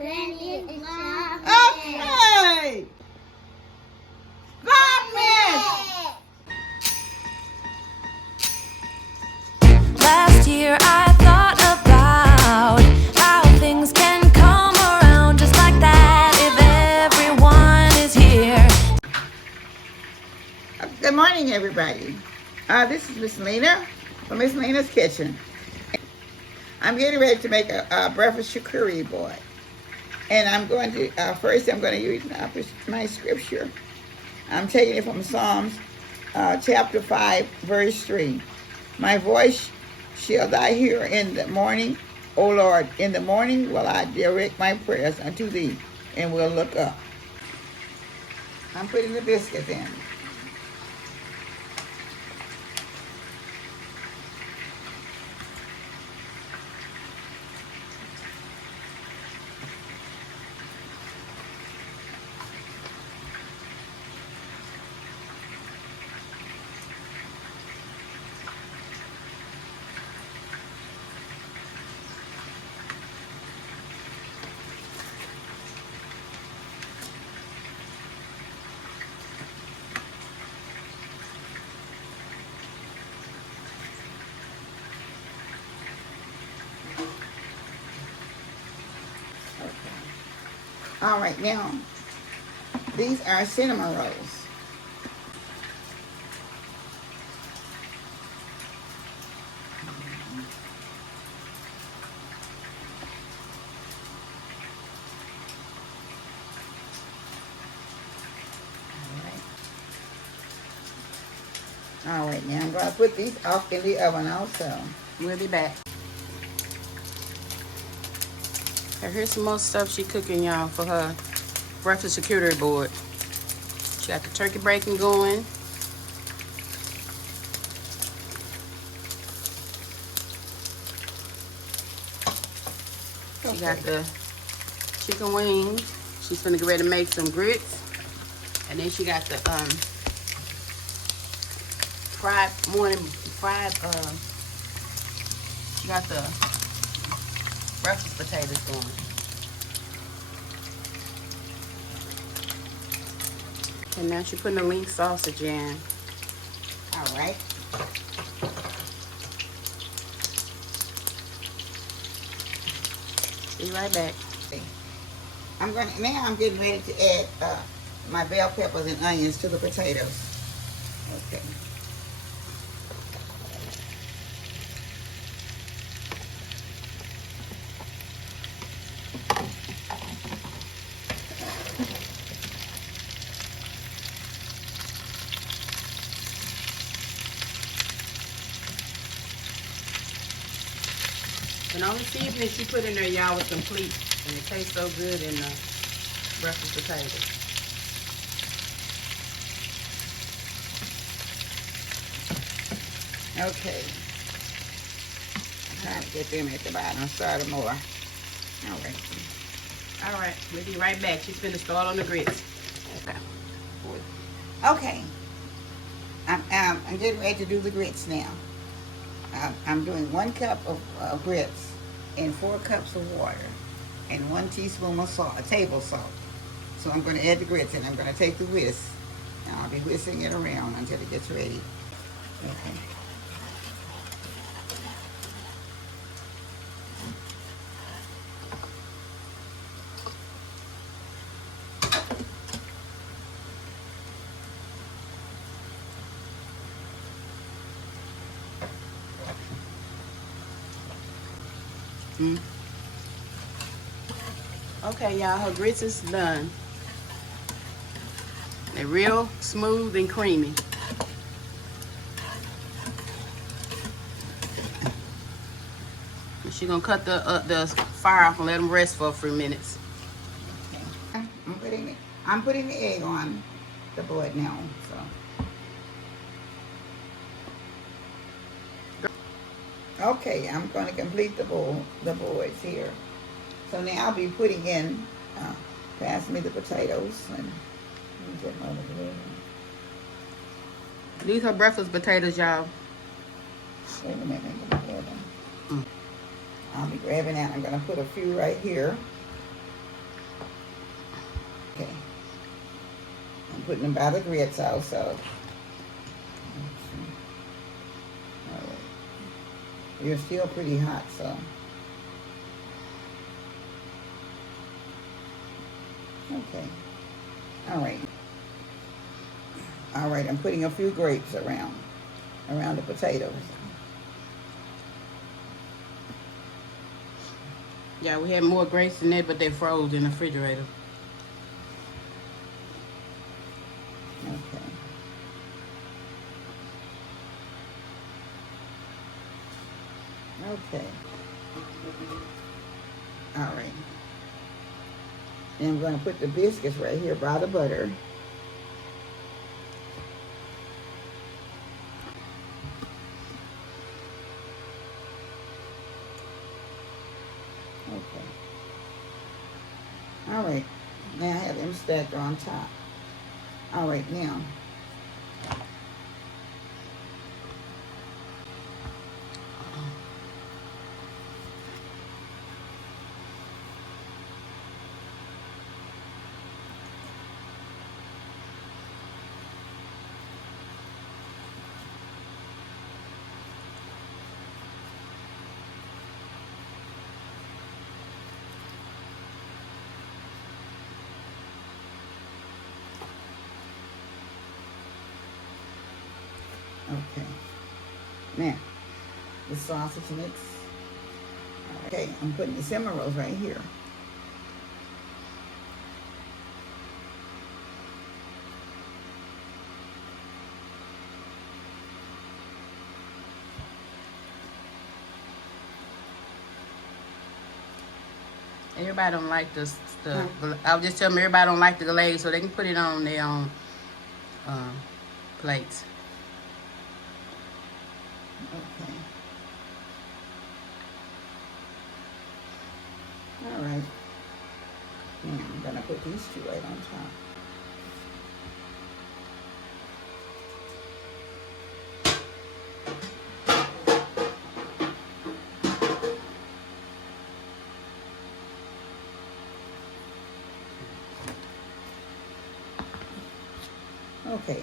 Okay. God, miss. Last year I thought about how things can come around just like that if everyone is here. Good morning, everybody. This is Miss Lena from Miss Lena's Kitchen. I'm getting ready to make a breakfast charcuterie board. And I'm going to, first I'm going to use my scripture. I'm taking it from Psalms chapter 5, verse 3. My voice shall thou hear in the morning, O Lord. In the morning will I direct my prayers unto thee, and will look up. I'm putting the biscuits in. All right, now, these are cinnamon rolls. All right, now I'm going to put these off in the oven also. We'll be back. Here's some more stuff she cooking, y'all, for her breakfast charcuterie board. She got the turkey bacon going. She got the chicken wings. She's gonna get ready to make some grits. And then she got the she got the breakfast potatoes going. And now she's putting the link sausage in. All right. Be right back. I'm getting ready to add my bell peppers and onions to the potatoes. Okay. And all the seasoning she put in there, y'all, was complete. And it tastes so good in the breakfast potatoes. Okay. I'm trying to get them at the bottom. Start more. All right. All right, we'll be right back. She's finna start on the grits. Okay. Okay. I'm getting ready to do the grits now. I'm doing 1 cup of grits and 4 cups of water and 1 teaspoon of salt, table salt. So I'm going to add the grits and I'm going to take the whisk and I'll be whisking it around until it gets ready. Okay. Okay, y'all, her grits is done. They're real smooth and creamy. And she's gonna cut the fire off and let them rest for a few minutes. Okay. I'm putting the egg on the board now. So. Okay, I'm going to complete the boards here. So now I'll be putting in, pass me the potatoes and get them over here. These are breakfast potatoes, y'all. Wait a minute, I'm gonna grab them. I'll be grabbing that. I'm gonna put a few right here. putting them by the grits also. All right. You're still pretty hot, so. Okay. All right. All right, I'm putting a few grapes around the potatoes. Yeah, we had more grapes in there, but they froze in the refrigerator. Okay. Okay. All right. And I'm going to put the biscuits right here by the butter. Okay. All right. Now I have them stacked on top. All right, now. Okay. Now, the sausage mix. Okay, I'm putting the cinnamon rolls right here. Everybody don't like I was just telling them everybody don't like the glaze, so they can put it on their own plates. Okay. All right. Now I'm gonna put these two right on top. Okay.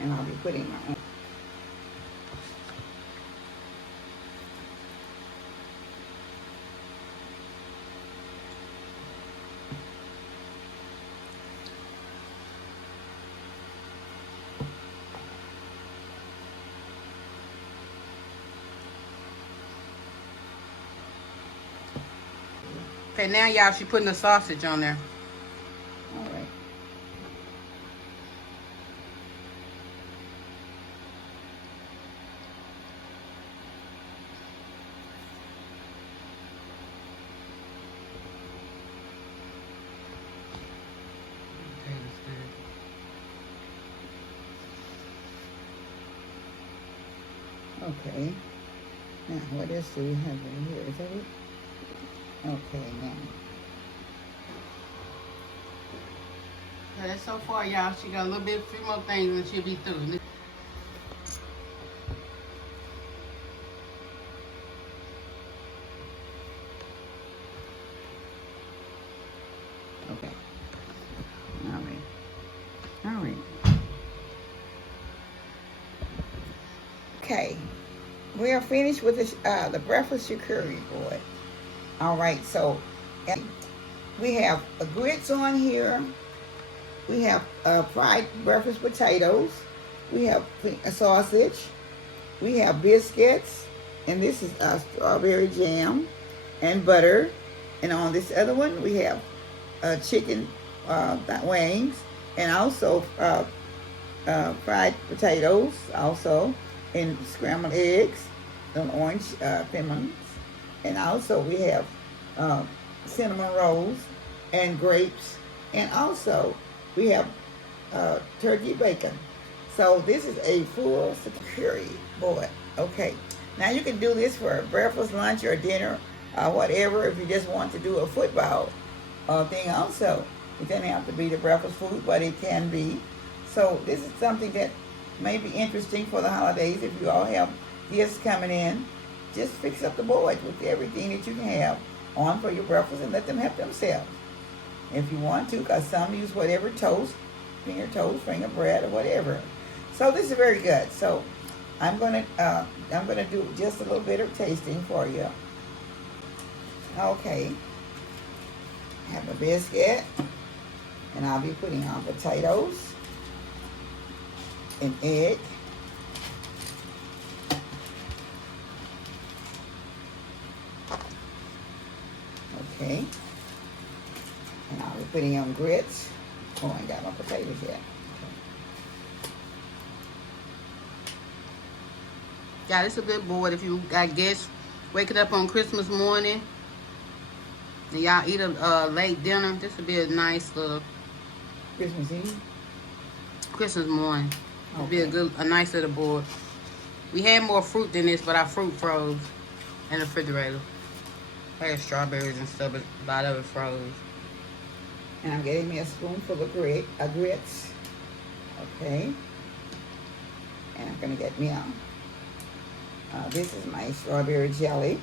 And I'll be putting my own. Okay, now y'all, she putting the sausage on there. All right. Okay. Now, what else do we have in here? Is that it? Okay, now. Yeah, that's so far, y'all. She got a little bit, few more things, and she'll be through. Okay. All right. All right. Okay. We are finished with the breakfast charcuterie board. All right. So we have grits on here. We have fried breakfast potatoes. We have a sausage. We have biscuits. And this is strawberry jam and butter. And on this other one, we have chicken wings. And also fried potatoes. Also. And scrambled eggs. And orange lemons. And also we have cinnamon rolls and grapes. And also we have turkey bacon. So this is a full charcuterie board. Okay. Now you can do this for breakfast, lunch, or dinner, whatever. If you just want to do a football thing also. It doesn't have to be the breakfast food, but it can be. So this is something that may be interesting for the holidays. If you all have guests coming in, just fix up the board with everything that you can have on for your breakfast and let them help themselves. If you want to, because some use whatever toast finger toast, finger bread, or whatever. So this is very good. So I'm gonna do just a little bit of tasting for you. Okay. I have a biscuit, and I'll be putting on potatoes, an egg, okay, and I'll be putting on grits. Oh, I ain't got my potatoes yet. Yeah, this is a good board if you got guests waking up on Christmas morning and y'all eat a late dinner. This would be a nice little Christmas Eve. Christmas morning. It'd be Okay. a nice little board. We had more fruit than this, but our fruit froze in the refrigerator. I had strawberries and stuff, but a lot of it froze. And I'm getting me a spoonful of grits. Okay. And I'm gonna get me this is my strawberry jelly.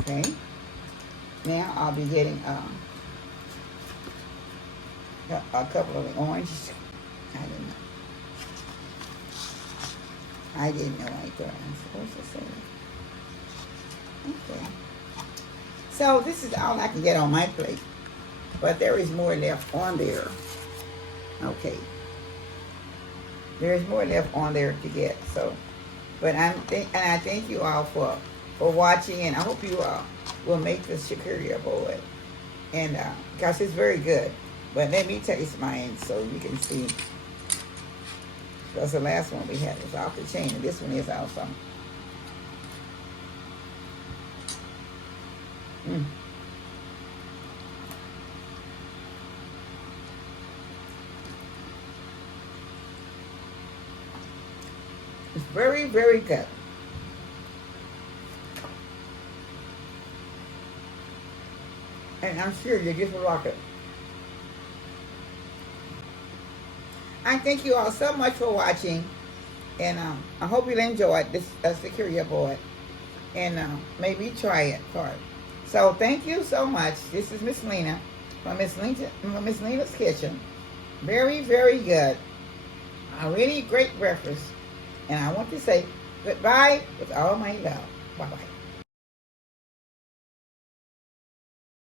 Okay. Now I'll be getting a couple of oranges. I didn't know I thought I was supposed to say that. Okay. So this is all I can get on my plate. But there is more left on there. Okay. There is more left on there to get. So, but I thank you all for watching, and I hope you will make this charcuterie board, and because it's very good. But let me taste mine so you can see. Because the last one we had was off the chain, and this one is also. It's very, very good. And I'm sure you just will rock it. I thank you all so much for watching. And I hope you'll enjoy this charcuterie board. And maybe try it for it. So thank you so much. This is Miss Lena from Miss Lena's Kitchen. Very, very good. A really great breakfast. And I want to say goodbye with all my love. Bye-bye.